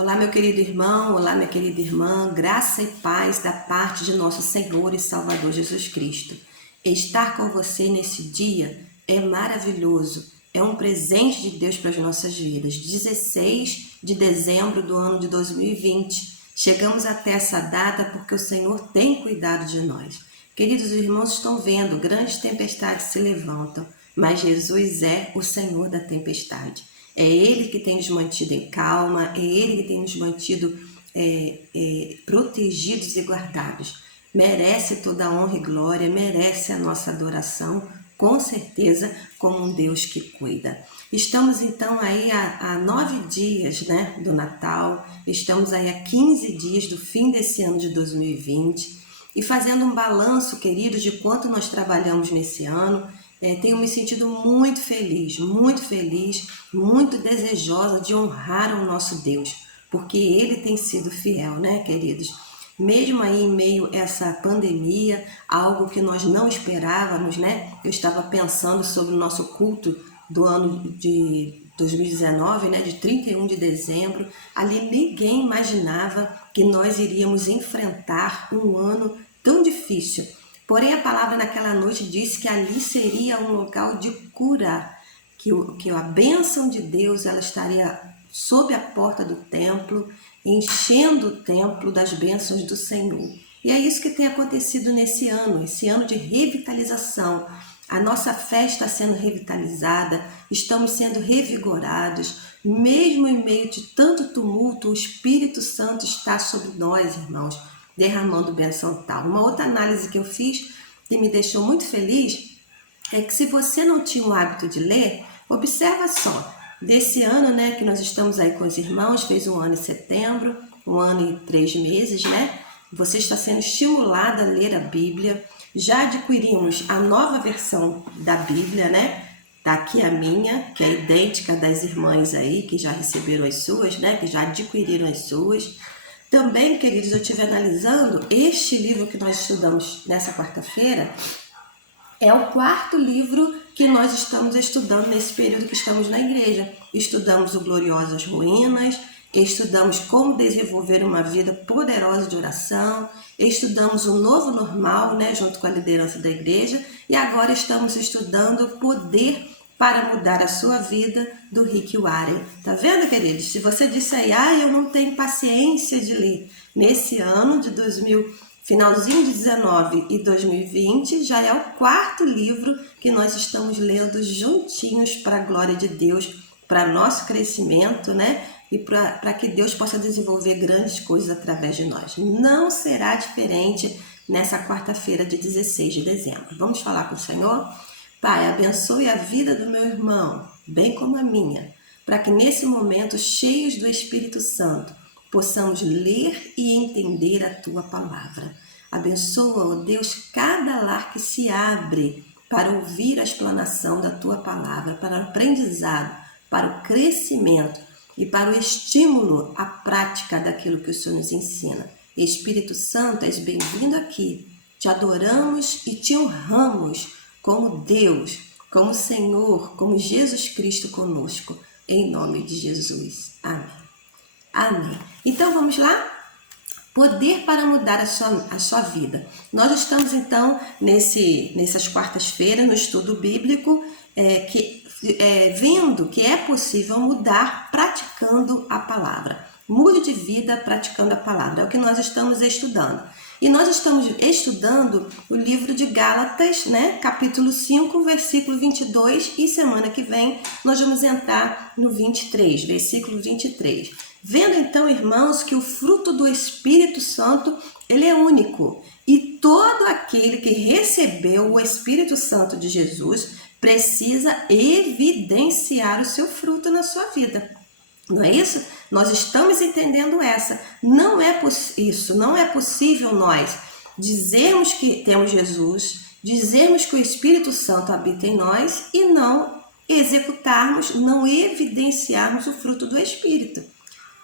Olá, meu querido irmão, olá, minha querida irmã, graça e paz da parte de nosso Senhor e Salvador Jesus Cristo. Estar com você nesse dia é maravilhoso, é um presente de Deus para as nossas vidas. 16 de dezembro do ano de 2020. Chegamos até essa data porque o Senhor tem cuidado de nós. Queridos irmãos, estão vendo, grandes tempestades se levantam, mas Jesus é o Senhor da tempestade. É Ele que tem nos mantido em calma, é Ele que tem nos mantido protegidos e guardados. Merece toda a honra e glória, merece a nossa adoração, com certeza, como um Deus que cuida. Estamos então aí há 9 dias, né, do Natal, estamos aí há 15 dias do fim desse ano de 2020 e fazendo um balanço, queridos, de quanto nós trabalhamos nesse ano. Tenho me sentido muito feliz, muito desejosa de honrar o nosso Deus, porque Ele tem sido fiel, né, queridos? Mesmo aí em meio a essa pandemia, algo que nós não esperávamos, né? Eu estava pensando sobre o nosso culto do ano de 2019, né, de 31 de dezembro. Ali ninguém imaginava que nós iríamos enfrentar um ano tão difícil. Porém, a palavra naquela noite disse que ali seria um local de cura, que a bênção de Deus ela estaria sob a porta do templo, enchendo o templo das bênçãos do Senhor. E é isso que tem acontecido nesse ano, esse ano de revitalização. A nossa fé está sendo revitalizada, estamos sendo revigorados, mesmo em meio de tanto tumulto, o Espírito Santo está sobre nós, irmãos, derramando bênção tal. Uma outra análise que eu fiz que me deixou muito feliz é que se você não tinha o hábito de ler, observa só, desse ano, né, que nós estamos aí com os irmãos, fez um ano em setembro, 1 ano e 3 meses, né? Você está sendo estimulada a ler a Bíblia. Já adquirimos a nova versão da Bíblia, né? Tá aqui a minha, que é idêntica das irmãs aí, que já receberam as suas, né? Que já adquiriram as suas. Também, queridos, eu estive analisando este livro que nós estudamos nessa quarta-feira. É o 4º livro que nós estamos estudando nesse período que estamos na igreja. Estudamos o Gloriosas Ruínas, estudamos como desenvolver uma vida poderosa de oração, estudamos o Novo Normal, né, junto com a liderança da igreja, e agora estamos estudando o Poder para Mudar a Sua Vida, do Rick Warren. Tá vendo, queridos? Se você disse aí, eu não tenho paciência de ler, nesse ano de finalzinho de 19 e 2020, já é o 4º livro que nós estamos lendo juntinhos para a glória de Deus, para nosso crescimento, né? E para que Deus possa desenvolver grandes coisas através de nós. Não será diferente nessa quarta-feira de 16 de dezembro. Vamos falar com o Senhor? Pai, abençoe a vida do meu irmão, bem como a minha, para que nesse momento, cheios do Espírito Santo, possamos ler e entender a Tua palavra. Abençoa, ó Deus, cada lar que se abre para ouvir a explanação da Tua palavra, para o aprendizado, para o crescimento e para o estímulo à prática daquilo que o Senhor nos ensina. Espírito Santo, és bem-vindo aqui. Te adoramos e te honramos como Deus, como Senhor, como Jesus Cristo conosco, em nome de Jesus. Amém. Amém. Então vamos lá? Poder para mudar a sua vida. Nós estamos então nessas quartas-feiras no estudo bíblico vendo que é possível mudar praticando a palavra. Mude de vida praticando a palavra. É o que nós estamos estudando. E nós estamos estudando o livro de Gálatas, né? Capítulo 5, versículo 22. E semana que vem nós vamos entrar no 23, versículo 23. Vendo então, irmãos, que o fruto do Espírito Santo, ele é único. E todo aquele que recebeu o Espírito Santo de Jesus precisa evidenciar o seu fruto na sua vida. Não é isso? Nós estamos entendendo não é possível nós dizermos que temos Jesus, dizermos que o Espírito Santo habita em nós e não executarmos, não evidenciarmos o fruto do Espírito.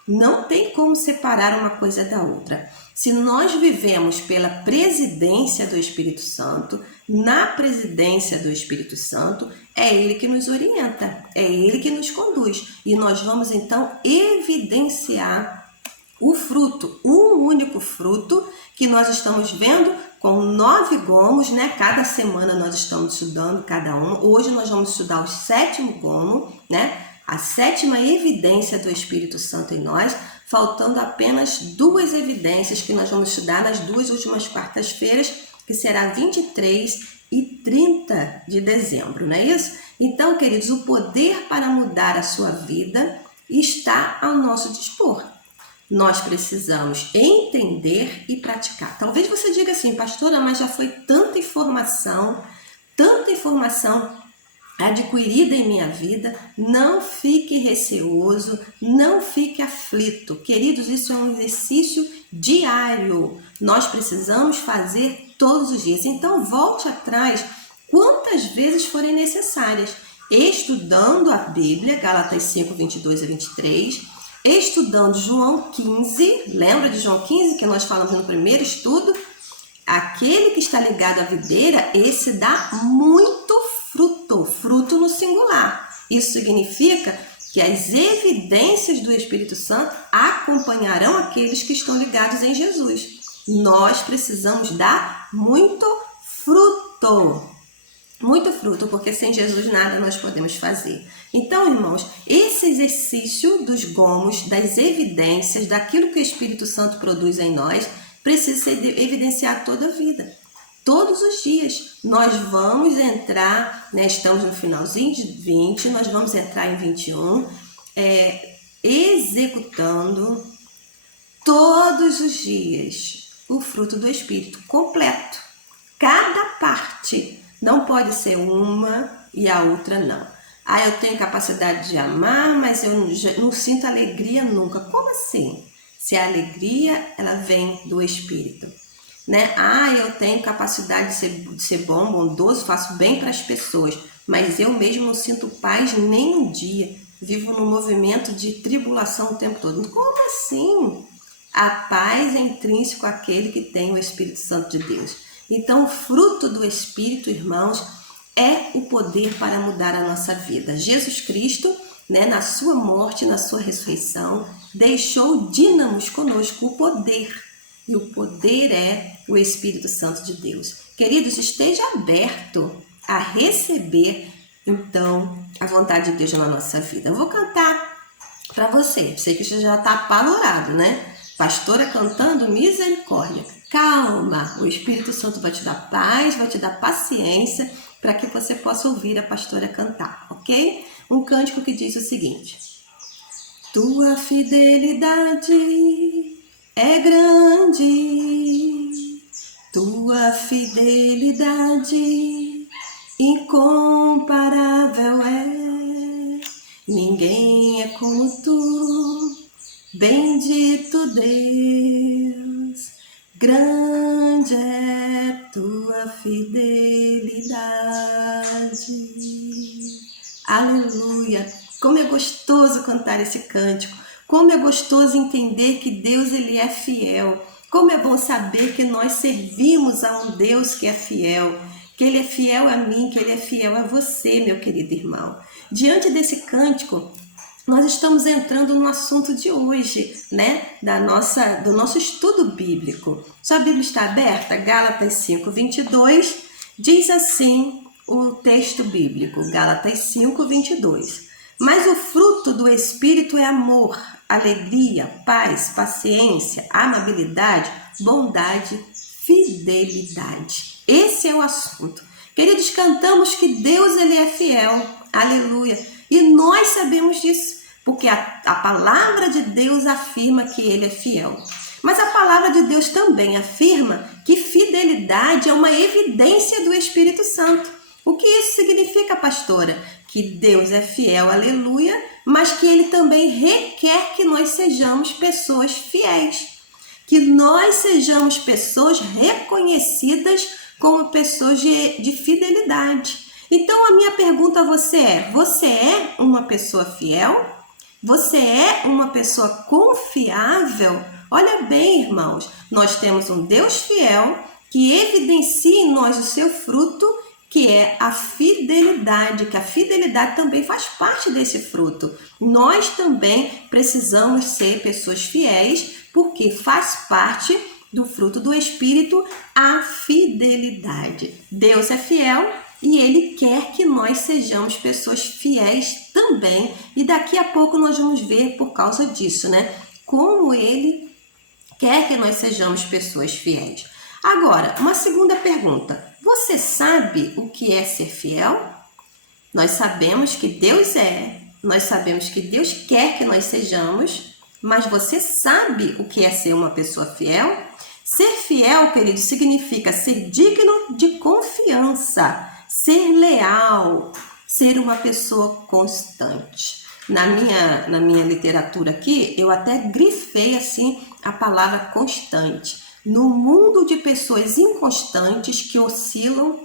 Não tem como separar uma coisa da outra. Se nós vivemos pela presidência do Espírito Santo, na presidência do Espírito Santo, é Ele que nos orienta, é Ele que nos conduz. E nós vamos então evidenciar o fruto, um único fruto, que nós estamos vendo com 9 gomos, né? Cada semana nós estamos estudando cada um. Hoje nós vamos estudar o 7º gomo, né? A 7ª evidência do Espírito Santo em nós, faltando apenas 2 evidências que nós vamos estudar nas 2 últimas quartas-feiras, que será 23 e 30 de dezembro, não é isso? Então, queridos, o poder para mudar a sua vida está ao nosso dispor. Nós precisamos entender e praticar. Talvez você diga assim, pastora, mas já foi tanta informação adquirida em minha vida. Não fique receoso, não fique aflito. Queridos, isso é um exercício diário. Nós precisamos fazer todos os dias. Então, volte atrás quantas vezes forem necessárias, estudando a Bíblia, Gálatas 5, 22 a 23, estudando João 15, lembra de João 15 que nós falamos no primeiro estudo? Aquele que está ligado à videira, esse dá muito fruto, fruto no singular. Isso significa que as evidências do Espírito Santo acompanharão aqueles que estão ligados em Jesus. Nós precisamos dar muito fruto. Muito fruto, porque sem Jesus nada nós podemos fazer. Então, irmãos, esse exercício dos gomos, das evidências, daquilo que o Espírito Santo produz em nós, precisa ser evidenciado toda a vida. Todos os dias. Nós vamos entrar, né, estamos no finalzinho de 20, nós vamos entrar em 21, executando todos os dias o fruto do Espírito completo. Cada parte. Não pode ser uma e a outra não. Eu tenho capacidade de amar, mas eu não sinto alegria nunca. Como assim? Se a alegria, ela vem do Espírito, né? Eu tenho capacidade de ser bom, bondoso, faço bem para as pessoas, mas eu mesmo não sinto paz nem um dia. Vivo num movimento de tribulação o tempo todo. Como assim? A paz é intrínseco àquele que tem o Espírito Santo de Deus. Então, o fruto do Espírito, irmãos, é o poder para mudar a nossa vida. Jesus Cristo, né, na sua morte, na sua ressurreição, deixou dínamos conosco, o poder. E o poder é o Espírito Santo de Deus. Queridos, esteja aberto a receber, então, a vontade de Deus na nossa vida. Eu vou cantar para você. Sei que você já está apalorado, né? Pastora cantando misericórdia. Calma, o Espírito Santo vai te dar paz, vai te dar paciência para que você possa ouvir a pastora cantar, ok? Um cântico que diz o seguinte: tua fidelidade é grande, tua fidelidade incomparável é, ninguém é como tu, bendito Deus. Grande é tua fidelidade. Aleluia! Como é gostoso cantar esse cântico. Como é gostoso entender que Deus, ele é fiel. Como é bom saber que nós servimos a um Deus que é fiel. Que ele é fiel a mim, que ele é fiel a você, meu querido irmão. Diante desse cântico, nós estamos entrando no assunto de hoje, né? Do nosso estudo bíblico. Sua Bíblia está aberta? Gálatas 5, 22, diz assim o texto bíblico, Gálatas 5, 22. Mas o fruto do Espírito é amor, alegria, paz, paciência, amabilidade, bondade, fidelidade. Esse é o assunto. Queridos, cantamos que Deus, ele é fiel. Aleluia. E nós sabemos disso, porque a palavra de Deus afirma que ele é fiel. Mas a palavra de Deus também afirma que fidelidade é uma evidência do Espírito Santo. O que isso significa, pastora? Que Deus é fiel, aleluia, mas que ele também requer que nós sejamos pessoas fiéis. Que nós sejamos pessoas reconhecidas como pessoas de fidelidade. Então a minha pergunta a você é uma pessoa fiel? Você é uma pessoa confiável? Olha bem, irmãos, nós temos um Deus fiel que evidencia em nós o seu fruto que é a fidelidade, que a fidelidade também faz parte desse fruto. Nós também precisamos ser pessoas fiéis, porque faz parte do fruto do Espírito a fidelidade. Deus é fiel e Ele quer que nós sejamos pessoas fiéis também. E daqui a pouco nós vamos ver por causa disso, né? Como Ele quer que nós sejamos pessoas fiéis. Agora, uma segunda pergunta. Você sabe o que é ser fiel? Nós sabemos que Deus é, nós sabemos que Deus quer que nós sejamos, mas você sabe o que é ser uma pessoa fiel? Ser fiel, querido, significa ser digno de confiança, ser leal, ser uma pessoa constante. Na minha literatura aqui, eu até grifei assim a palavra constante. No mundo de pessoas inconstantes que oscilam,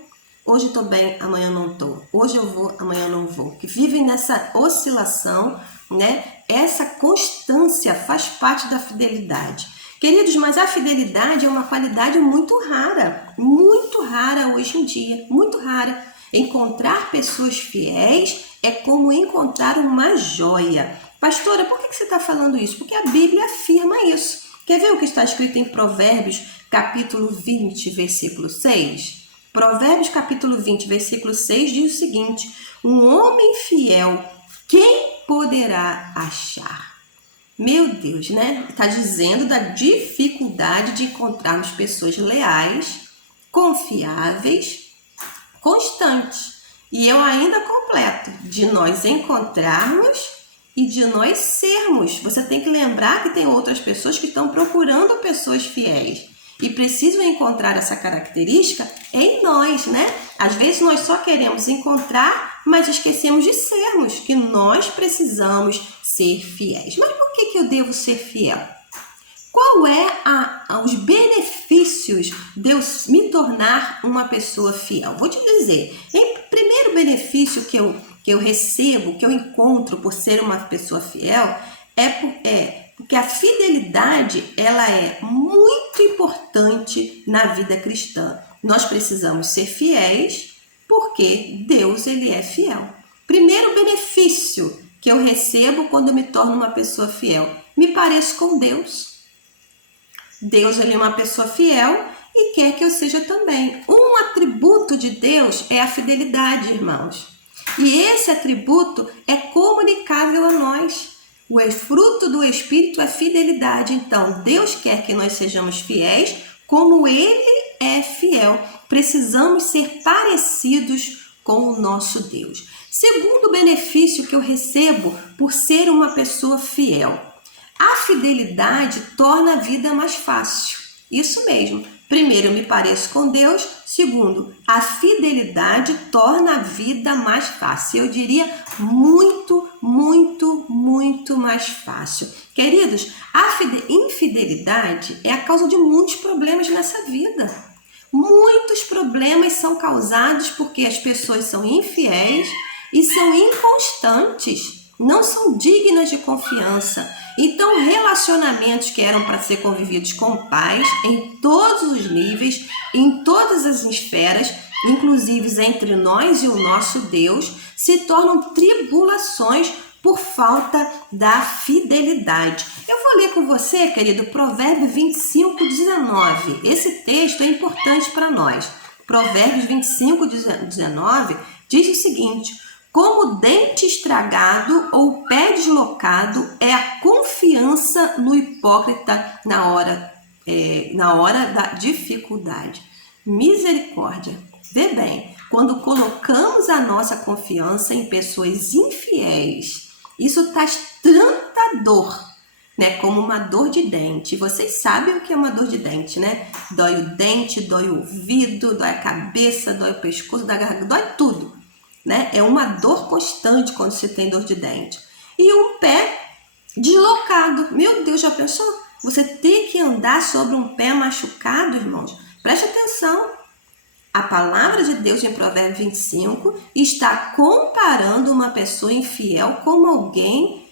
hoje estou bem, amanhã não estou. Hoje eu vou, amanhã não vou. Que vivem nessa oscilação, né? Essa constância faz parte da fidelidade. Queridos, mas a fidelidade é uma qualidade muito rara hoje em dia, muito rara. Encontrar pessoas fiéis é como encontrar uma joia. Pastora, por que você está falando isso? Porque a Bíblia afirma isso. Quer ver o que está escrito em Provérbios, capítulo 20, versículo 6? Provérbios, capítulo 20, versículo 6 diz o seguinte: um homem fiel, quem poderá achar? Meu Deus, né? Está dizendo da dificuldade de encontrarmos pessoas leais, confiáveis, constantes. E eu ainda completo, de nós encontrarmos e de nós sermos. Você tem que lembrar que tem outras pessoas que estão procurando pessoas fiéis e precisam encontrar essa característica em nós, né? Às vezes nós só queremos encontrar, mas esquecemos de sermos, que nós precisamos ser fiéis. Mas por que eu devo ser fiel? Qual é os benefícios de eu me tornar uma pessoa fiel? Vou te dizer, em primeiro benefício que eu recebo, que eu encontro por ser uma pessoa fiel, porque a fidelidade ela é muito importante na vida cristã. Nós precisamos ser fiéis porque Deus ele é fiel. Primeiro benefício que eu recebo quando me torno uma pessoa fiel, me pareço com Deus. Deus ele é uma pessoa fiel e quer que eu seja também. Um atributo de Deus é a fidelidade, irmãos. E esse atributo é comunicável a nós. O fruto do Espírito é fidelidade. Então, Deus quer que nós sejamos fiéis como Ele é fiel. Precisamos ser parecidos com o nosso Deus. Segundo benefício que eu recebo por ser uma pessoa fiel. A fidelidade torna a vida mais fácil. Isso mesmo. Primeiro, eu me pareço com Deus. Segundo, a fidelidade torna a vida mais fácil. Eu diria muito, muito, muito mais fácil. Queridos, a infidelidade é a causa de muitos problemas nessa vida. Muitos problemas são causados porque as pessoas são infiéis e são inconstantes, não são dignas de confiança. Então, relacionamentos que eram para ser convividos com paz em todos os níveis, em todas as esferas, inclusive entre nós e o nosso Deus, se tornam tribulações por falta da fidelidade. Eu vou ler com você, querido, Provérbios 25, 19. Esse texto é importante para nós. Provérbios 25, 19 diz o seguinte: como dente estragado ou pé deslocado é a confiança no hipócrita na hora da dificuldade. Misericórdia. Vê bem, quando colocamos a nossa confiança em pessoas infiéis, isso traz tanta dor, né? Como uma dor de dente. Vocês sabem o que é uma dor de dente, né? Dói o dente, dói o ouvido, dói a cabeça, dói o pescoço, dói a garganta, dói tudo. Né? É uma dor constante quando você tem dor de dente. E um pé deslocado. Meu Deus, já pensou? Você ter que andar sobre um pé machucado, irmãos? Preste atenção. A palavra de Deus em Provérbios 25 está comparando uma pessoa infiel como alguém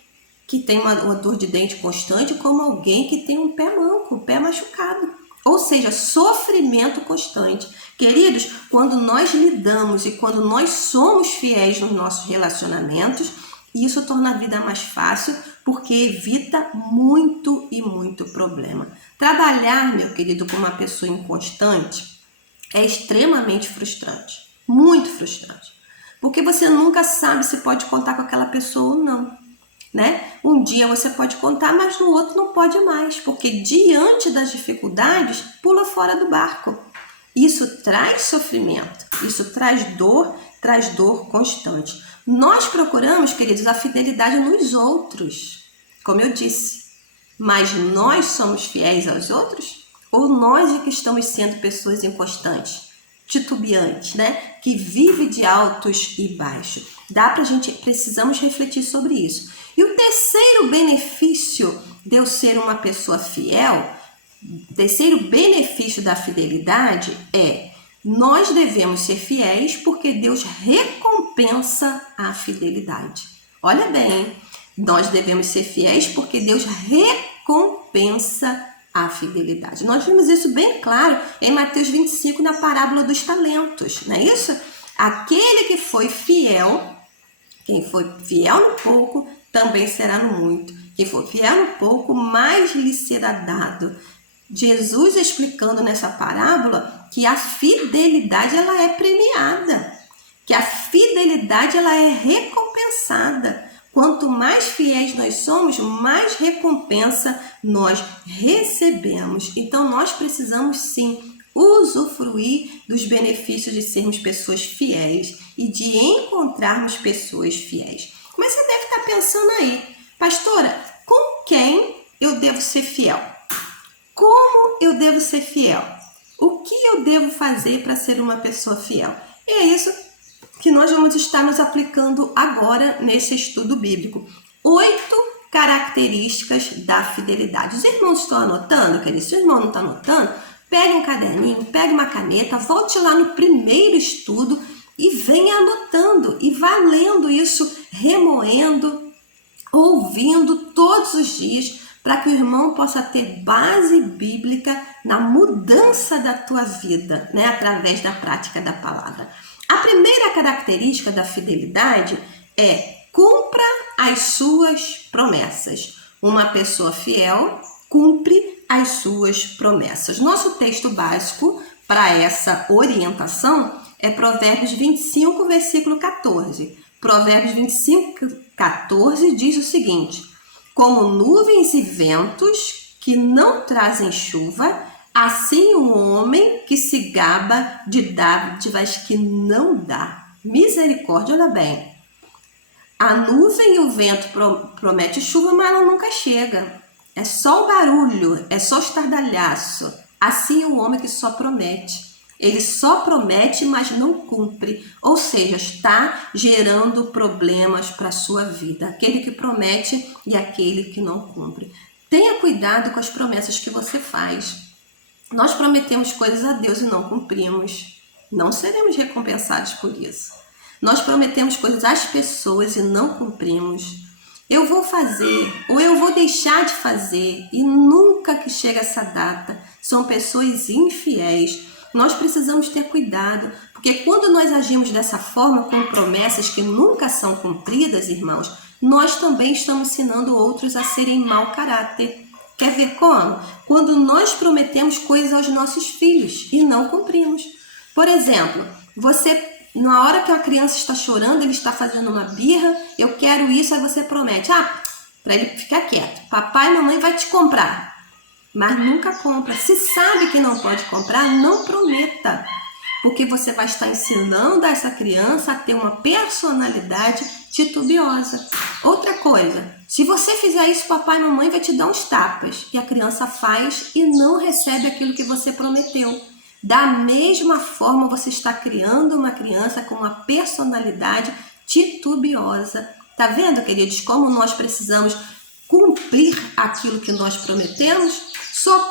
que tem uma dor de dente constante, como alguém que tem um pé manco, um pé machucado. ou seja, sofrimento constante. Queridos, quando nós lidamos e quando nós somos fiéis nos nossos relacionamentos, isso torna a vida mais fácil, porque evita muito e muito problema. Trabalhar, meu querido, com uma pessoa inconstante é extremamente frustrante, muito frustrante, porque você nunca sabe se pode contar com aquela pessoa ou não, né? Um dia você pode contar, mas no outro não pode mais, porque diante das dificuldades, pula fora do barco. Isso traz sofrimento, isso traz dor constante. Nós procuramos, queridos, a fidelidade nos outros, como eu disse, mas nós somos fiéis aos outros? Ou nós é que estamos sendo pessoas inconstantes, titubeantes, né? Que vive de altos e baixos. Precisamos refletir sobre isso. E o terceiro benefício de eu ser uma pessoa fiel, o terceiro benefício da fidelidade é: nós devemos ser fiéis porque Deus recompensa a fidelidade. Olha bem, hein? Nós devemos ser fiéis porque Deus recompensa a fidelidade. Nós vimos isso bem claro em Mateus 25, na parábola dos talentos, não é isso? Aquele que foi fiel, quem foi fiel no pouco, também será no muito. Quem for fiel no pouco, mais lhe será dado. Jesus explicando nessa parábola que a fidelidade ela é premiada, que a fidelidade ela é recompensada. Quanto mais fiéis nós somos, mais recompensa nós recebemos. Então nós precisamos sim usufruir dos benefícios de sermos pessoas fiéis e de encontrarmos pessoas fiéis. Mas você deve estar pensando aí, pastora, com quem eu devo ser fiel? Como eu devo ser fiel? O que eu devo fazer para ser uma pessoa fiel? E é isso que nós vamos estar nos aplicando agora nesse estudo bíblico. 8 características da fidelidade. Os irmãos estão anotando, queridos? Se o irmão não está anotando, pegue um caderninho, pegue uma caneta, volte lá no primeiro estudo e venha anotando e vá lendo isso, remoendo, ouvindo todos os dias, para que o irmão possa ter base bíblica na mudança da tua vida, né? Através da prática da palavra. A primeira característica da fidelidade é: cumpra as suas promessas. Uma pessoa fiel cumpre as suas promessas. Nosso texto básico para essa orientação é Provérbios 25, versículo 14. Provérbios 25, 14 diz o seguinte: como nuvens e ventos que não trazem chuva, assim um homem que se gaba de dádivas que não dá. Misericórdia, olha bem. A nuvem e o vento prometem chuva, mas ela nunca chega. É só o barulho, é só o estardalhaço. Assim o homem que só promete. Ele só promete, mas não cumpre. Ou seja, está gerando problemas para a sua vida. Aquele que promete e aquele que não cumpre. Tenha cuidado com as promessas que você faz. Nós prometemos coisas a Deus e não cumprimos. Não seremos recompensados por isso. Nós prometemos coisas às pessoas e não cumprimos. Eu vou fazer ou eu vou deixar de fazer e nunca que chega essa data. São pessoas infiéis. Nós precisamos ter cuidado, porque quando nós agimos dessa forma, com promessas que nunca são cumpridas, irmãos, nós também estamos ensinando outros a serem mau caráter. Quer ver como? Quando nós prometemos coisas aos nossos filhos e não cumprimos. Por exemplo, na hora que a criança está chorando, ele está fazendo uma birra, eu quero isso, aí você promete, para ele ficar quieto, papai e mamãe vai te comprar. Mas nunca compra. Se sabe que não pode comprar, não prometa. Porque você vai estar ensinando a essa criança a ter uma personalidade titubiosa. Outra coisa, se você fizer isso, papai e mamãe vai te dar uns tapas. E a criança faz e não recebe aquilo que você prometeu. Da mesma forma, você está criando uma criança com uma personalidade titubiosa. Tá vendo, queridos, como nós precisamos cumprir aquilo que nós prometemos? Só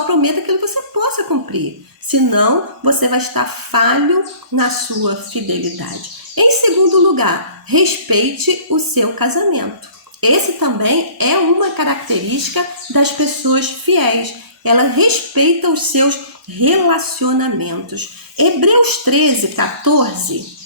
prometa aquilo que você possa cumprir. Senão, você vai estar falho na sua fidelidade. Em segundo lugar, respeite o seu casamento. Esse também é uma característica das pessoas fiéis. ela respeita os seus relacionamentos. Hebreus 13, 14,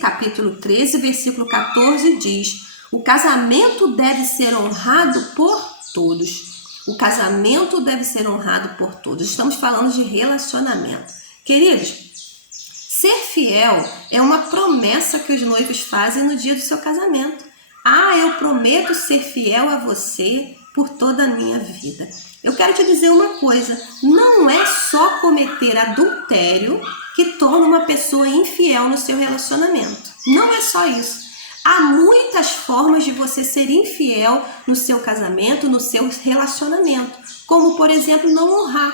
capítulo 13, versículo 14 diz: o casamento deve ser honrado por todos. O casamento deve ser honrado por todos. Estamos falando de relacionamento. Queridos, ser fiel é uma promessa que os noivos fazem no dia do seu casamento. Eu prometo ser fiel a você por toda a minha vida. Eu quero te dizer uma coisa, não é só cometer adultério que torna uma pessoa infiel no seu relacionamento. Não é só isso. Há muitas formas de você ser infiel no seu casamento, no seu relacionamento. Como, por exemplo, não honrar.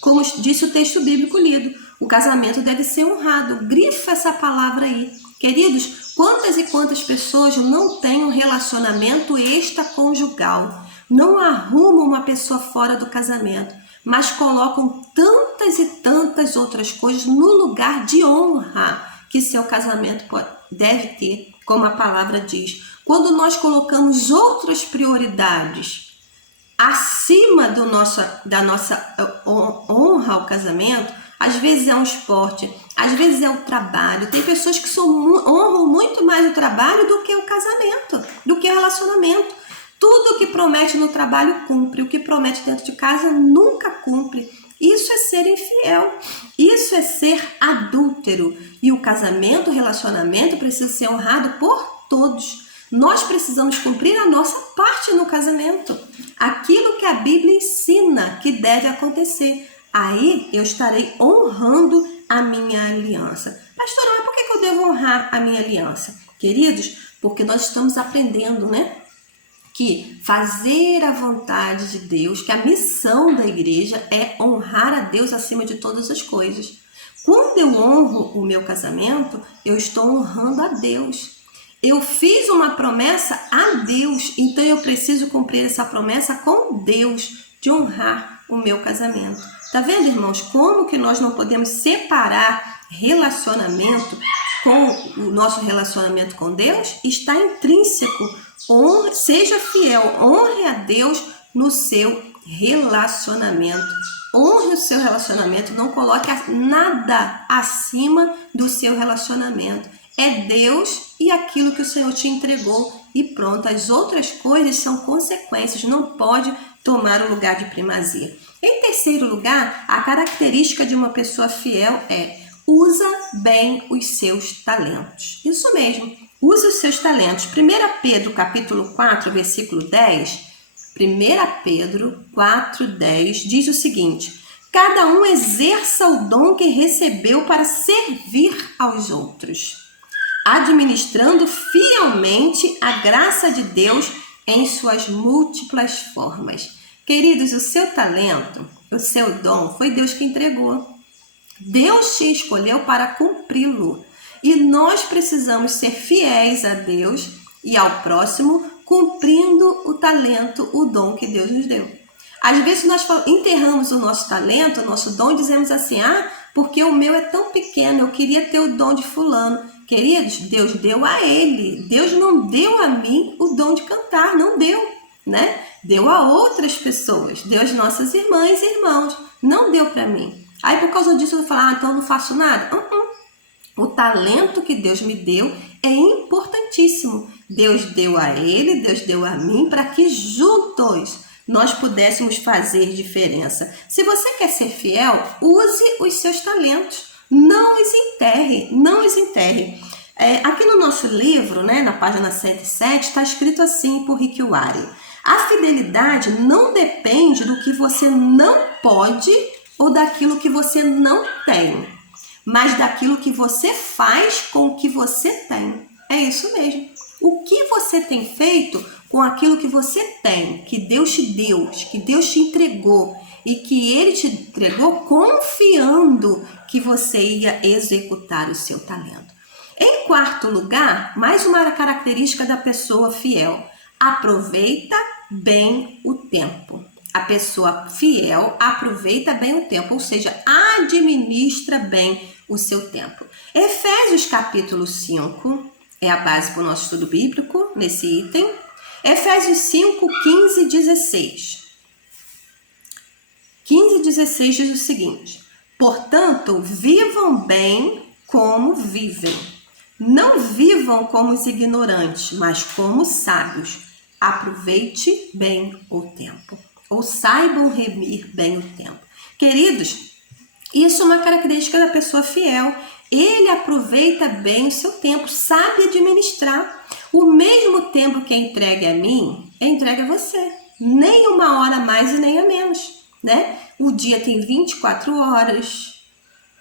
Como disse o texto bíblico lido, o casamento deve ser honrado. Grifa essa palavra aí. Queridos, quantas e quantas pessoas não têm um relacionamento extraconjugal? Não arrumam uma pessoa fora do casamento, mas colocam tantas e tantas outras coisas no lugar de honra que seu casamento deve ter, como a palavra diz. Quando nós colocamos outras prioridades acima da nossa honra ao casamento, às vezes é um esporte, às vezes é o trabalho. Tem pessoas que honram muito mais o trabalho do que o casamento, do que o relacionamento. Tudo que promete no trabalho cumpre, o que promete dentro de casa nunca cumpre. Isso é ser infiel, isso é ser adúltero. E o casamento, o relacionamento precisa ser honrado por todos. Nós precisamos cumprir a nossa parte no casamento, aquilo que a Bíblia ensina que deve acontecer. Aí eu estarei honrando a minha aliança. Pastora, mas por que eu devo honrar a minha aliança? Queridos, porque nós estamos aprendendo, que fazer a vontade de Deus, que a missão da igreja é honrar a Deus acima de todas as coisas. Quando eu honro o meu casamento, eu estou honrando a Deus. Eu fiz uma promessa a Deus, então eu preciso cumprir essa promessa com Deus, de honrar o meu casamento. Tá vendo, irmãos, como que nós não podemos separar relacionamento com o nosso relacionamento com Deus? Está intrínseco. Seja fiel, honre a Deus no seu relacionamento. Honre o seu relacionamento, não coloque nada acima do seu relacionamento. É Deus e aquilo que o Senhor te entregou e pronto. As outras coisas são consequências, não pode tomar o lugar de primazia. Em terceiro lugar, a característica de uma pessoa fiel é: usa bem os seus talentos. Isso mesmo, use os seus talentos. 1 Pedro capítulo 4, versículo 10, 1 Pedro 4, 10 diz o seguinte: cada um exerça o dom que recebeu para servir aos outros, administrando fielmente a graça de Deus em suas múltiplas formas. Queridos, o seu talento, o seu dom, foi Deus que entregou. Deus te escolheu para cumpri-lo. E nós precisamos ser fiéis a Deus e ao próximo, cumprindo o talento, o dom que Deus nos deu. Às vezes nós enterramos o nosso talento, o nosso dom, e dizemos assim: porque o meu é tão pequeno, eu queria ter o dom de fulano. Queridos, Deus deu a ele. Deus não deu a mim o dom de cantar, não deu, Deu a outras pessoas, deu às nossas irmãs e irmãos, não deu para mim. Aí por causa disso eu vou falar: então eu não faço nada? O talento que Deus me deu é importantíssimo. Deus deu a ele, Deus deu a mim, para que juntos nós pudéssemos fazer diferença. Se você quer ser fiel, use os seus talentos. Não os enterre, não os enterre. Aqui no nosso livro, na página 107, está escrito assim por Rick Warren: a fidelidade não depende do que você não pode ou daquilo que você não tem, mas daquilo que você faz com o que você tem. É isso mesmo. O que você tem feito com aquilo que você tem, que Deus te deu, que Deus te entregou e que Ele te entregou confiando que você ia executar o seu talento. Em quarto lugar, mais uma característica da pessoa fiel: aproveita bem o tempo. A pessoa fiel aproveita bem o tempo, ou seja, administra bem o seu tempo. Efésios capítulo 5 é a base para o nosso estudo bíblico nesse item. Efésios 5, 15 e 16. 15:16 diz o seguinte: portanto, vivam bem como vivem. Não vivam como os ignorantes, mas como sábios. Aproveite bem o tempo, ou saibam remir bem o tempo. Queridos, isso é uma característica da pessoa fiel. Ele aproveita bem o seu tempo, sabe administrar. O mesmo tempo que é entregue a mim, é entregue a você. Nem uma hora a mais e nem a menos, né? O dia tem 24 horas,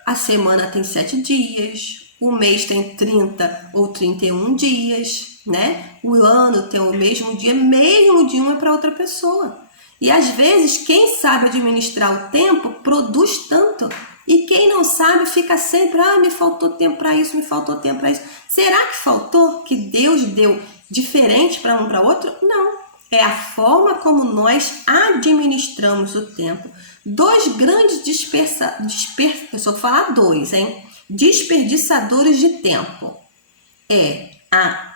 a semana tem 7 dias, o mês tem 30 ou 31 dias, né? O ano tem o mesmo dia, mesmo de uma para outra pessoa. E às vezes, quem sabe administrar o tempo produz tanto. E quem não sabe fica sempre, me faltou tempo para isso, me faltou tempo para isso. Será que faltou? Que Deus deu diferente para um para outro? Não. É a forma como nós administramos o tempo. Dois grandes desperdiçadores de tempo.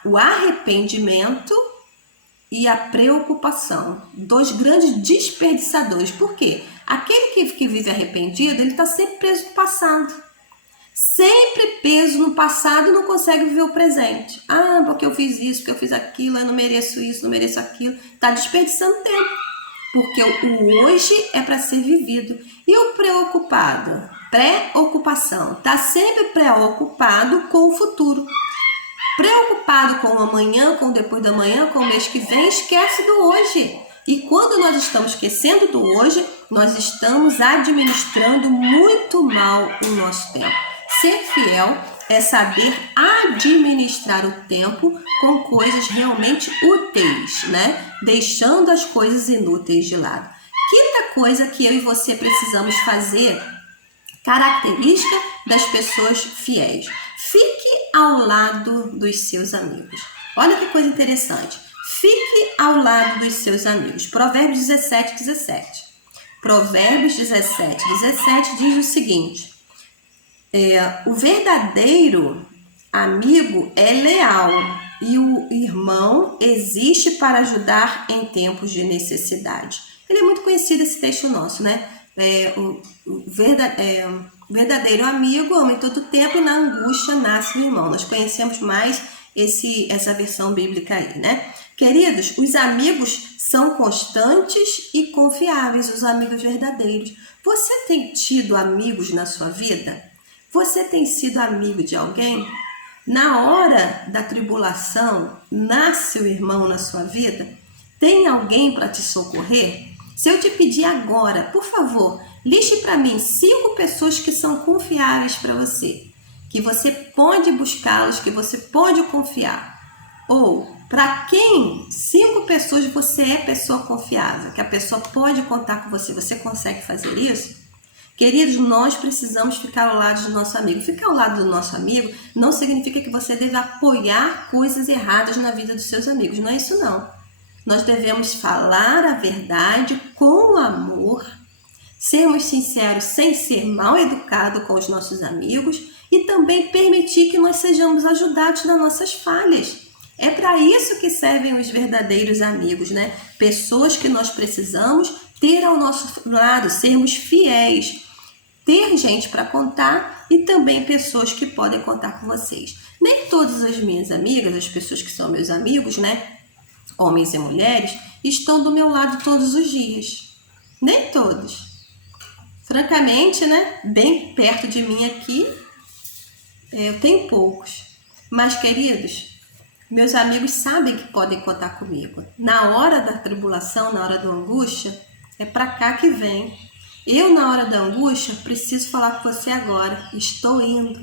O arrependimento e a preocupação. Dois grandes desperdiçadores. Por quê? Aquele que vive arrependido, ele está sempre preso no passado. Sempre preso no passado, não consegue viver o presente. Porque eu fiz isso, porque eu fiz aquilo, eu não mereço isso, não mereço aquilo. Está desperdiçando tempo. Porque o hoje é para ser vivido. E o preocupado? Preocupação. Está sempre preocupado com o futuro. Preocupado com o amanhã, com o depois da manhã, com o mês que vem, esquece do hoje. E quando nós estamos esquecendo do hoje, nós estamos administrando muito mal o nosso tempo. Ser fiel é saber administrar o tempo com coisas realmente úteis, né? Deixando as coisas inúteis de lado. Quinta coisa que eu e você precisamos fazer, característica das pessoas fiéis. Fique ao lado dos seus amigos. Olha que coisa interessante. Fique ao lado dos seus amigos. Provérbios 17:17. Provérbios 17:17 diz o seguinte: o verdadeiro amigo é leal e o irmão existe para ajudar em tempos de necessidade. Ele é muito conhecido esse texto nosso, né? O verdadeiro amigo ama em todo tempo e na angústia nasce o irmão. Nós conhecemos mais essa versão bíblica aí, né? Queridos, os amigos são constantes e confiáveis, os amigos verdadeiros. Você tem tido amigos na sua vida? Você tem sido amigo de alguém? Na hora da tribulação, nasce o irmão na sua vida? Tem alguém para te socorrer? Se eu te pedir agora, por favor, liste para mim 5 pessoas que são confiáveis para você, que você pode buscá-los, que você pode confiar. Ou para quem 5 pessoas você é pessoa confiável, que a pessoa pode contar com você. Você consegue fazer isso? Queridos, nós precisamos ficar ao lado do nosso amigo. Ficar ao lado do nosso amigo não significa que você deve apoiar coisas erradas na vida dos seus amigos. Não é isso não. Nós devemos falar a verdade com amor, sermos sinceros sem ser mal educado com os nossos amigos e também permitir que nós sejamos ajudados nas nossas falhas. É para isso que servem os verdadeiros amigos, né? Pessoas que nós precisamos ter ao nosso lado, sermos fiéis, ter gente para contar e também pessoas que podem contar com vocês. Nem todas as minhas amigas, as pessoas que são meus amigos, né? Homens e mulheres, estão do meu lado todos os dias. Nem todos. Francamente, né? Bem perto de mim aqui, eu tenho poucos. Mas, queridos, meus amigos sabem que podem contar comigo. Na hora da tribulação, na hora da angústia, é para cá que vem. Eu, na hora da angústia, preciso falar com você agora. Estou indo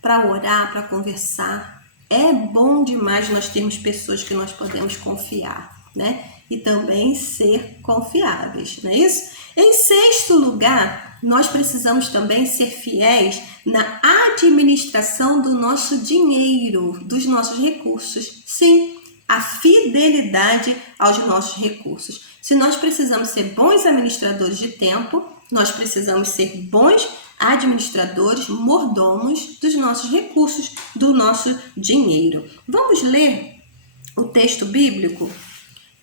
para orar, para conversar. É bom demais nós termos pessoas que nós podemos confiar, né? E também ser confiáveis, não é isso? Em sexto lugar, nós precisamos também ser fiéis na administração do nosso dinheiro, dos nossos recursos. Sim, a fidelidade aos nossos recursos. Se nós precisamos ser bons administradores de tempo, nós precisamos ser bons administradores, mordomos dos nossos recursos, do nosso dinheiro. Vamos ler o texto bíblico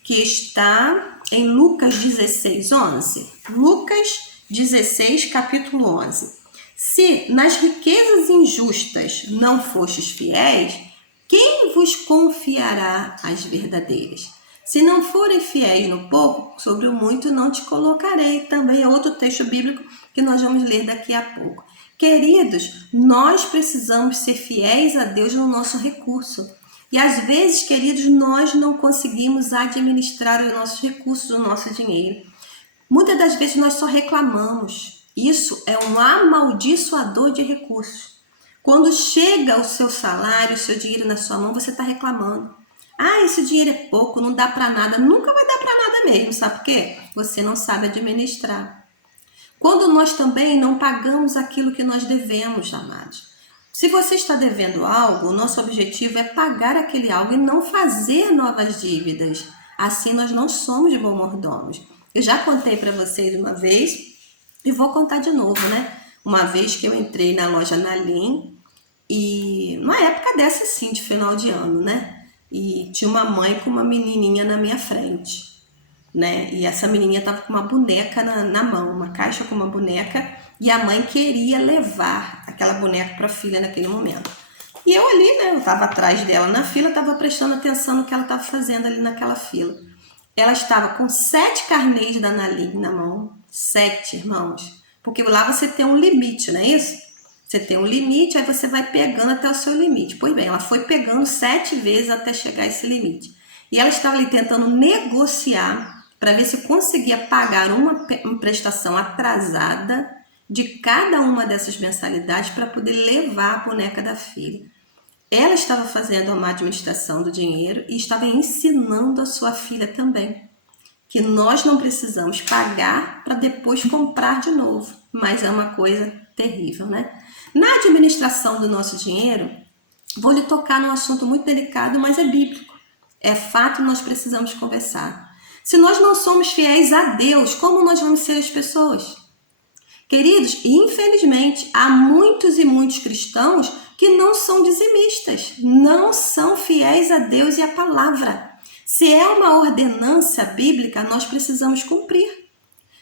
que está em Lucas 16:11. Lucas 16, capítulo 11. Se nas riquezas injustas não fostes fiéis, quem vos confiará as verdadeiras? Se não forem fiéis no pouco, sobre o muito não te colocarei. Também é outro texto bíblico que nós vamos ler daqui a pouco. Queridos, nós precisamos ser fiéis a Deus no nosso recurso. E às vezes, queridos, nós não conseguimos administrar os nossos recursos, o nosso dinheiro. Muitas das vezes nós só reclamamos. Isso é um amaldiçoador de recursos. Quando chega o seu salário, o seu dinheiro na sua mão, você está reclamando. Ah, esse dinheiro é pouco, não dá para nada. Nunca vai dar para nada mesmo, sabe por quê? Você não sabe administrar. Quando nós também não pagamos aquilo que nós devemos, amados. Se você está devendo algo, o nosso objetivo é pagar aquele algo e não fazer novas dívidas. Assim nós não somos de bons mordomos. Eu já contei para vocês uma vez e vou contar de novo, né? Uma vez que eu entrei na loja Nalim e numa época dessa assim, de final de ano, né? E tinha uma mãe com uma menininha na minha frente, né? E essa menininha estava com uma boneca na mão, uma caixa com uma boneca, e a mãe queria levar aquela boneca para a filha naquele momento. E eu ali, né? Eu estava atrás dela na fila, estava prestando atenção no que ela estava fazendo ali naquela fila. Ela estava com 7 carnês da Nalim na mão, 7, irmãos. Porque lá você tem um limite, não é isso? Você tem um limite, aí você vai pegando até o seu limite. Pois bem, ela foi pegando 7 vezes até chegar a esse limite. E ela estava ali tentando negociar para ver se conseguia pagar uma prestação atrasada de cada uma dessas mensalidades para poder levar a boneca da filha. Ela estava fazendo uma administração do dinheiro e estava ensinando a sua filha também que nós não precisamos pagar para depois comprar de novo, mas é uma coisa terrível, né? Na administração do nosso dinheiro, vou lhe tocar num assunto muito delicado, mas é bíblico. É fato, nós precisamos conversar. Se nós não somos fiéis a Deus, como nós vamos ser as pessoas? Queridos, infelizmente, há muitos e muitos cristãos que não são dizimistas, não são fiéis a Deus e à palavra. Se é uma ordenança bíblica, nós precisamos cumprir.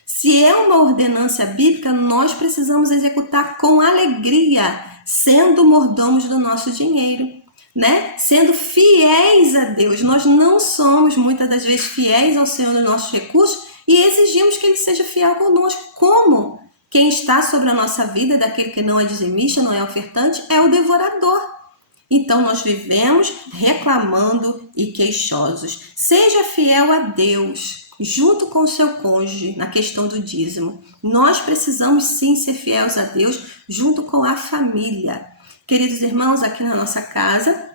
Se é uma ordenança bíblica, nós precisamos executar com alegria, sendo mordomos do nosso dinheiro, né? Sendo fiéis a Deus. Nós não somos, muitas das vezes, fiéis ao Senhor nos nossos recursos e exigimos que Ele seja fiel conosco. Como? Quem está sobre a nossa vida, daquele que não é dizimista, não é ofertante, é o devorador. Então, nós vivemos reclamando e queixosos. Seja fiel a Deus, junto com o seu cônjuge, na questão do dízimo. Nós precisamos sim ser fiéis a Deus, junto com a família. Queridos irmãos, aqui na nossa casa,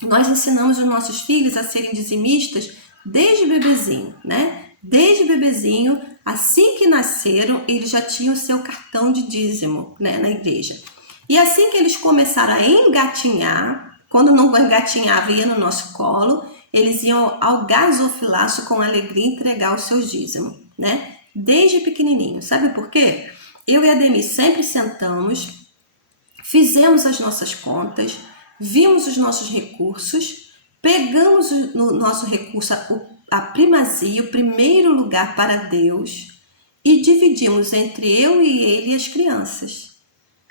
nós ensinamos os nossos filhos a serem dizimistas desde bebezinho, né? Desde bebezinho, assim que nasceram, eles já tinham o seu cartão de dízimo, né, na igreja. E assim que eles começaram a engatinhar, quando não engatinhava e ia no nosso colo, eles iam ao gasofilaço com alegria entregar o seu dízimo, né? Desde pequenininho. Sabe por quê? Eu e a Demi sempre sentamos, fizemos as nossas contas, vimos os nossos recursos, pegamos no nosso recurso a primazia, o primeiro lugar para Deus, e dividimos entre eu e ele e as crianças.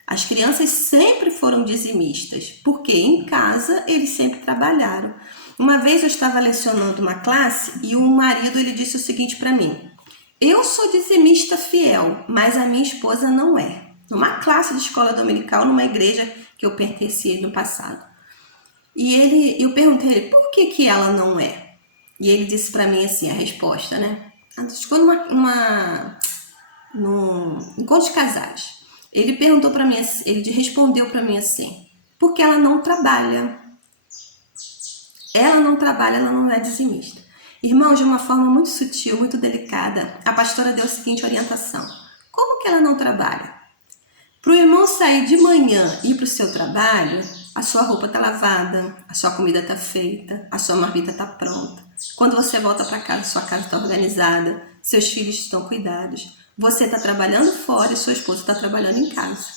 As crianças sempre foram dizimistas, porque em casa eles sempre trabalharam. Uma vez eu estava lecionando uma classe e o marido ele disse o seguinte para mim: eu sou dizimista fiel, mas a minha esposa não é. Numa classe de escola dominical, numa igreja que eu pertencia no passado. E eu perguntei a ele, por que ela não é? E ele disse para mim assim, a resposta, né? Ficou num encontro de casais. Ele perguntou para mim, ele respondeu para mim assim, porque ela não trabalha. Ela não trabalha, ela não é dizimista. Irmãos, de uma forma muito sutil, muito delicada, a pastora deu a seguinte orientação. Como que ela não trabalha? Para o irmão sair de manhã e ir para o seu trabalho, a sua roupa está lavada, a sua comida está feita, a sua marmita está pronta. Quando você volta para casa, sua casa está organizada, seus filhos estão cuidados. Você está trabalhando fora e sua esposa está trabalhando em casa.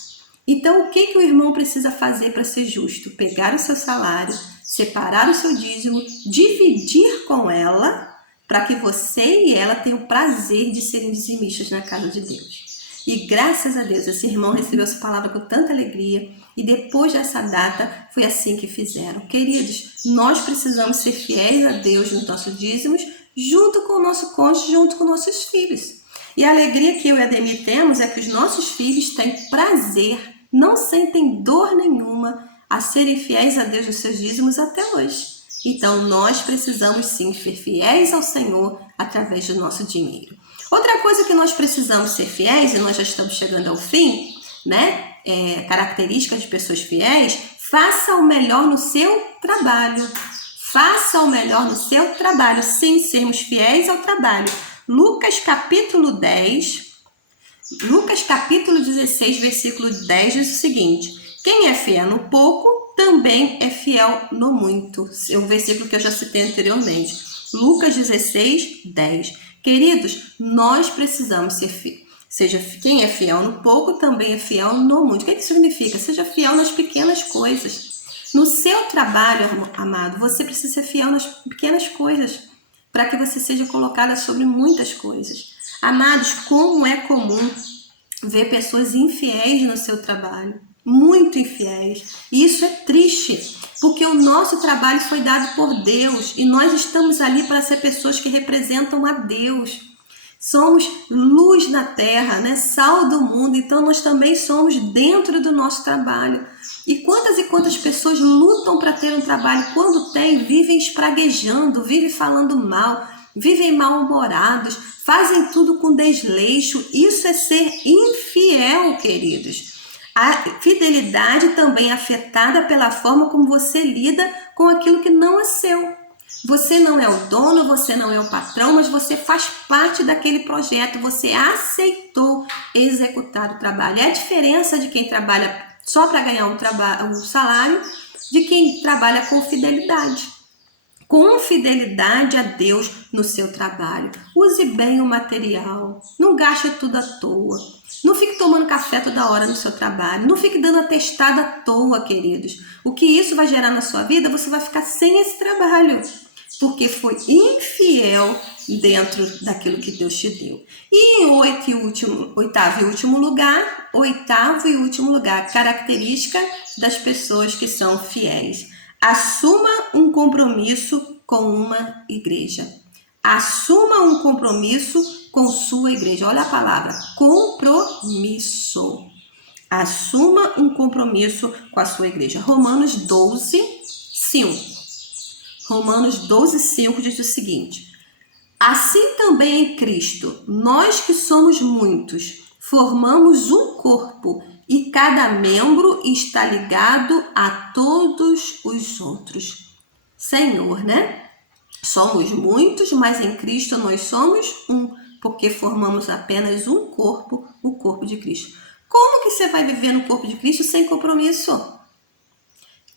Então, o que o irmão precisa fazer para ser justo? Pegar o seu salário, separar o seu dízimo, dividir com ela, para que você e ela tenham o prazer de serem dizimistas na casa de Deus. E graças a Deus, esse irmão recebeu essa palavra com tanta alegria. E depois dessa data, foi assim que fizeram. Queridos, nós precisamos ser fiéis a Deus nos nossos dízimos, junto com o nosso cônjuge, junto com nossos filhos. E a alegria que eu e a Ademir temos é que os nossos filhos têm prazer, não sentem dor nenhuma a serem fiéis a Deus nos seus dízimos até hoje. Então, nós precisamos sim ser fiéis ao Senhor através do nosso dinheiro. Outra coisa que nós precisamos ser fiéis, e nós já estamos chegando ao fim, né? Característica de pessoas fiéis, faça o melhor no seu trabalho. Faça o melhor no seu trabalho, sim, sermos fiéis ao trabalho. Lucas capítulo 16, versículo 10 diz o seguinte: quem é fiel no pouco, também é fiel no muito. É um versículo que eu já citei anteriormente. Lucas 16, 10. Queridos, nós precisamos ser fiéis. Seja quem é fiel no pouco, também é fiel no muito. O que isso significa? Seja fiel nas pequenas coisas. No seu trabalho, amado, você precisa ser fiel nas pequenas coisas, para que você seja colocada sobre muitas coisas. Amados, como é comum ver pessoas infiéis no seu trabalho, muito infiéis. E isso é triste, porque o nosso trabalho foi dado por Deus e nós estamos ali para ser pessoas que representam a Deus. Somos luz na terra, né? Sal do mundo, então nós também somos dentro do nosso trabalho. E quantas pessoas lutam para ter um trabalho, quando tem, vivem espraguejando, vivem falando mal, vivem mal-humorados, fazem tudo com desleixo. Isso é ser infiel, queridos. A fidelidade também é afetada pela forma como você lida com aquilo que não é seu. Você não é o dono, você não é o patrão, mas você faz parte daquele projeto, você aceitou executar o trabalho. É a diferença de quem trabalha só para ganhar um salário, de quem trabalha com fidelidade. Com fidelidade a Deus no seu trabalho. Use bem o material, não gaste tudo à toa. Não fique tomando café toda hora no seu trabalho, não fique dando atestado à toa, queridos. O que isso vai gerar na sua vida, você vai ficar sem esse trabalho, porque foi infiel dentro daquilo que Deus te deu. E em oitavo e último lugar, característica das pessoas que são fiéis. Assuma um compromisso com uma igreja. Assuma um compromisso com sua igreja. Olha a palavra, compromisso. Assuma um compromisso com a sua igreja. Romanos 12, 5. Romanos 12, 5 diz o seguinte: assim também em Cristo, nós que somos muitos, formamos um corpo e cada membro está ligado a todos os outros. Senhor, né? Somos muitos, mas em Cristo nós somos um, porque formamos apenas um corpo, o corpo de Cristo. Como que você vai viver no corpo de Cristo sem compromisso?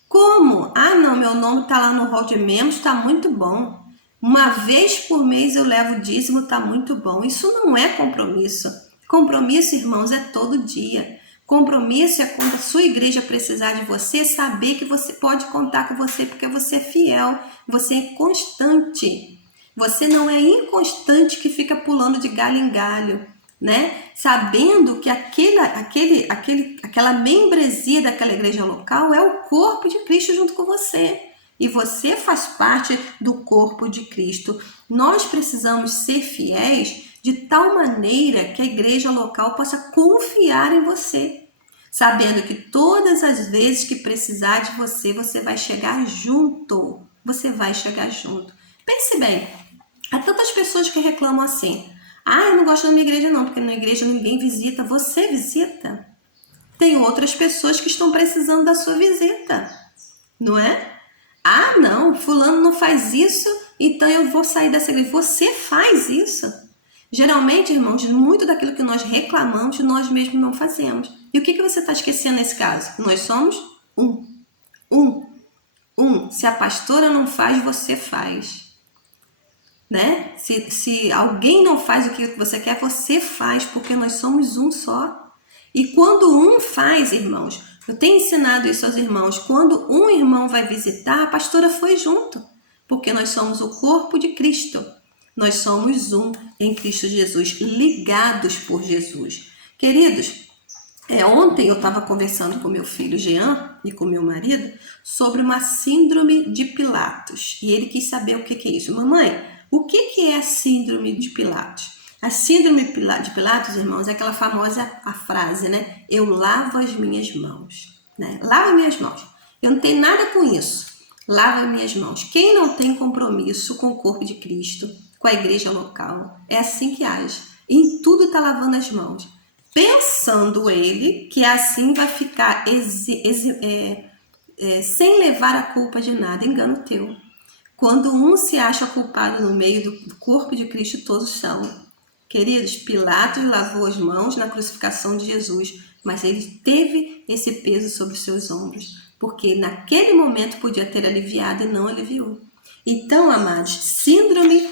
Como? Ah, não, meu nome está lá no hall de membros, está muito bom. Uma vez por mês eu levo o dízimo, está muito bom. Isso não é compromisso. Compromisso, irmãos, é todo dia. Compromisso é quando a sua igreja precisar de você, saber que você pode contar com você, porque você é fiel, você é constante. Você não é inconstante que fica pulando de galho em galho, né? Sabendo que aquela membresia daquela igreja local é o corpo de Cristo junto com você. E você faz parte do corpo de Cristo. Nós precisamos ser fiéis de tal maneira que a igreja local possa confiar em você, sabendo que todas as vezes que precisar de você, você vai chegar junto. Você vai chegar junto. Pense bem, há tantas pessoas que reclamam assim: ah, eu não gosto da minha igreja não, porque na igreja ninguém visita. Você visita. Tem outras pessoas que estão precisando da sua visita, não é? Ah, não, fulano não faz isso, então eu vou sair dessa igreja. Você faz isso. Geralmente, irmãos, muito daquilo que nós reclamamos, nós mesmos não fazemos. E o que você está esquecendo nesse caso? Nós somos um. Se a pastora não faz, você faz. Né? Se alguém não faz o que você quer, você faz, porque nós somos um só. E quando um faz, irmãos, eu tenho ensinado isso aos irmãos, quando um irmão vai visitar, a pastora foi junto, porque nós somos o corpo de Cristo. Nós somos um em Cristo Jesus, ligados por Jesus. Queridos, ontem eu estava conversando com meu filho Jean e com meu marido sobre uma síndrome de Pilatos. E ele quis saber o que é isso. Mamãe, o que é a síndrome de Pilatos? A síndrome de Pilatos, irmãos, é aquela famosa a frase, né? Eu lavo as minhas mãos. Né? Lavo minhas mãos. Eu não tenho nada com isso. Lavo minhas mãos. Quem não tem compromisso com o corpo de Cristo, com a igreja local, é assim que age. Em tudo está lavando as mãos. Pensando ele que assim vai ficar sem levar a culpa de nada. Engano teu. Quando um se acha culpado no meio do corpo de Cristo, todos são. Queridos, Pilatos lavou as mãos na crucificação de Jesus, mas ele teve esse peso sobre os seus ombros, porque naquele momento podia ter aliviado e não aliviou. Então, amados, síndrome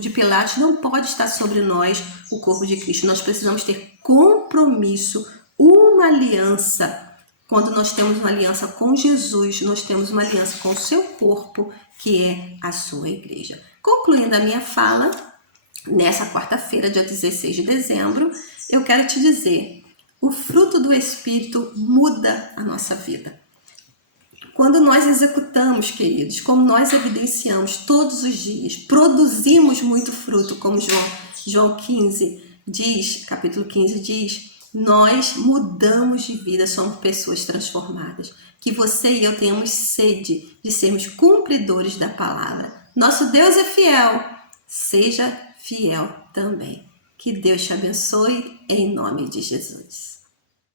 de Pilatos não pode estar sobre nós, o corpo de Cristo. Nós precisamos ter compromisso, uma aliança. Quando nós temos uma aliança com Jesus, nós temos uma aliança com o seu corpo, que é a sua igreja. Concluindo a minha fala, nessa quarta-feira, dia 16 de dezembro, eu quero te dizer, o fruto do Espírito muda a nossa vida. Quando nós executamos, queridos, como nós evidenciamos todos os dias, produzimos muito fruto, como João 15 diz, capítulo 15 diz, nós mudamos de vida, somos pessoas transformadas. Que você e eu tenhamos sede de sermos cumpridores da palavra. Nosso Deus é fiel, seja fiel também. Que Deus te abençoe em nome de Jesus.